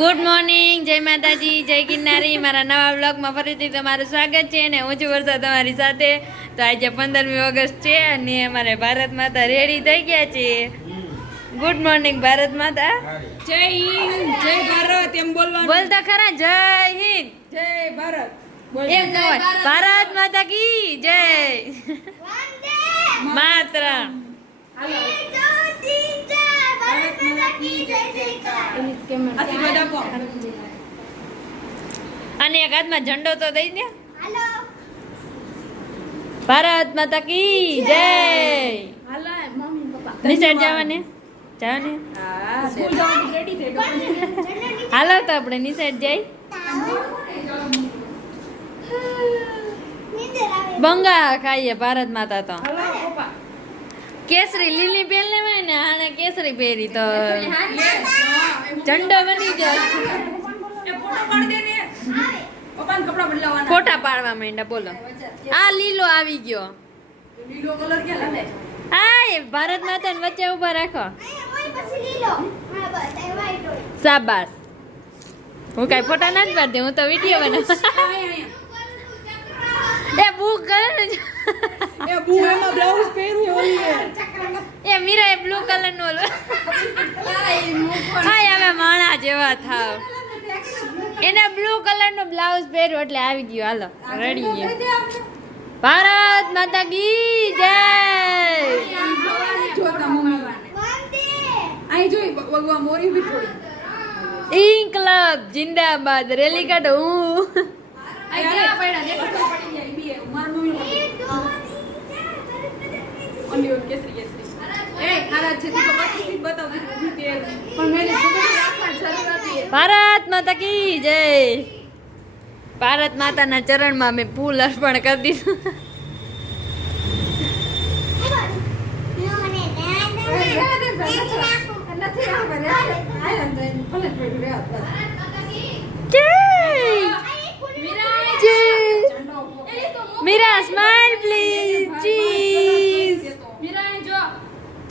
Good morning, જય માતાજી, જય ગિરનારી. મારા નવા બ્લોગમાં ફરીથી તમારું સ્વાગત છે અને હું છું વર્ષા તમારી સાથે. તો આજે 15મી ઓગસ્ટ છે અને અમારે ભારત માતા રેડી થઈ ગયા છે. ગુડ મોર્નિંગ ભારત માતા. જય હિન્દ, જય ભારત એમ બોલવાનું. બોલતા ખરા, જય હિન્દ, જય ભારત. એમ કહેવાય. ભારત માતા કી જય. માતરમ. અને એક હાથમાં ઝંડો તો દઈ દે. ભારત માતા કી જય. નિસર્ગ જવાને હાલો તો આપણે નિસર્ગ જઈ. બંગા ખાઈએ ભારત માતા તો. કેસરી લીલી પહેર લેવાય ને, આને કેસરી પહેરી તો ઝંડો બની જાય. ફોટા પાડવા માંડ્યા. બોલો, આ લીલો આવી ગયો. હા, ભારત માતા ને વચ્ચે ઉભા રાખો. શાબાશ. હું કઈ ફોટા નથી પાડતી, હું તો વિડીયો બનાવું. એ બુક કરે એ બુ એમાં બ્લાઉઝ પહેરી ઓલી એ મીરા બ્લુ કલર નો ઓલો. હાય, હવે માણા જેવા થાવ. એને બ્લુ કલર નો બ્લાઉઝ પહેર્યો એટલે આવી ગયો. હાલો રેડી છે. ભારત માતા કી જય. આઈ જોઈ ભગવાન મોરી બી ઇન્કલાબ જિંદાબાદ. રેલી કાઢો. ભારત માતા કી જય. ભારત માતાના ચરણમાં મેં ફૂલ અર્પણ કરી દીધું. Meera smile please. Cheese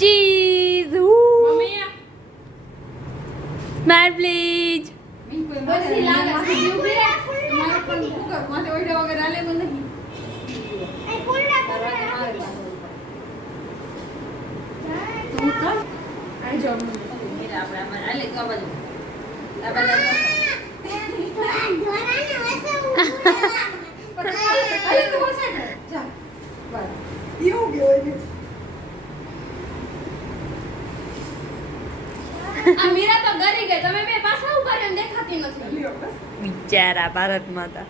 cheese. Smile please. Meera તો ડરી ગઈ. તમે બે પાછા ઉભા રહ્યો દેખાતી નથી. બિચારા ભારત માતા.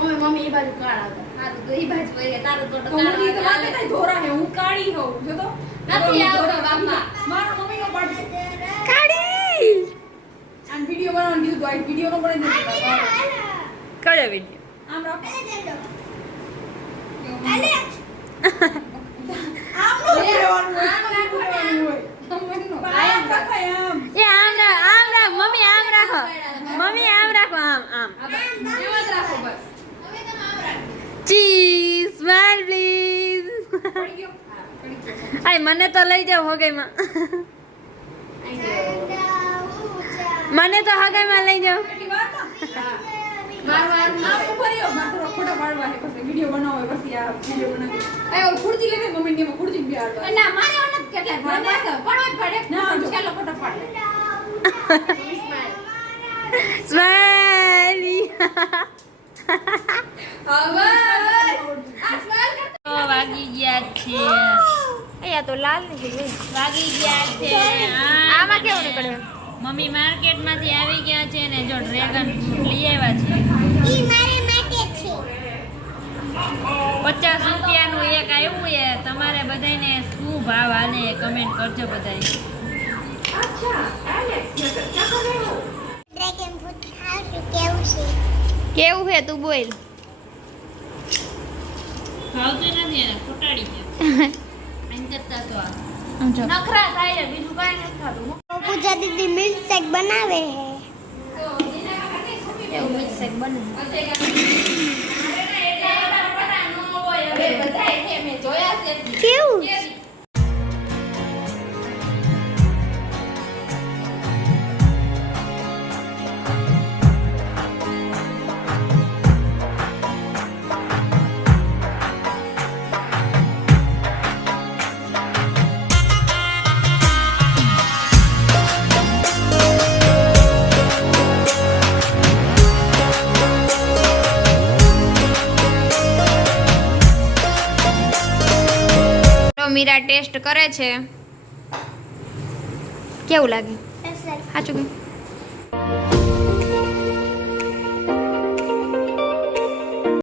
ઓય મમ્મી એ બાજુ કાળા હતા. આ તો એ બાજુ વઈ ગયા. તારો તો કાળા ધોરા હે હું કાળી હોઉં જો તો નથી આવતો બાપા. મારા મમ્મી નો પાડ કાળી. આ વિડિયો બનાવવાનું કીધું તો આ વિડિયો નો બનાવી દીધો. કયો વિડિયો? આમ રાખો. એ આમ રાખ. મમ્મી આમ રાખો. મમ્મી આમ રાખો. આમ ચીઝ. Smile please. આય મને તો લઈ જાવ હગાઈમાં. મને તો હગાઈમાં લઈ જાવ. ફોટા પાડવા હે પછી વિડિયો બનાવો પછી આ વિડિયો બનાવી. એ ઓલ ખુરજી લેને મમ્મી ને ખુરજી બિહાડવા. ના મારે ઓલા કેટલા પડવા જ પડે. ના ચાલો ફોટો પાડ. સ્માઈલ. વાગી ગયા છે. અહીંયા તો લાલ નથી. વાગી ગયા છે. આમાં કેવું નીકળે? મમ્મી માર્કેટમાંથી આવી ગયા છે ને જો ડ્રેગન ફ્રૂટ લઈ આવ્યા છે. ઈ મારે માટે છે. 50 રૂપિયાનું એક આવ્યું છે. તમારે બધાને શું ભાવ આને કમેન્ટ કરજો બધાય. ડ્રેગન ફ્રૂટ ખાવું કેવું છે? કેવું છે તું બોલ. ભાવતું નથી એને ફોટાડી દે. આન કરતા તો આ નખરા થાય બીજું કાઈ નથી ખાતું. પૂજા દીદી મિલ્ક શેક બનાવે હે. એવું મિલ્ક શેક બને. કેવું? મીરા ટેસ્ટ કરે છે. કેવું લાગે સાચું કે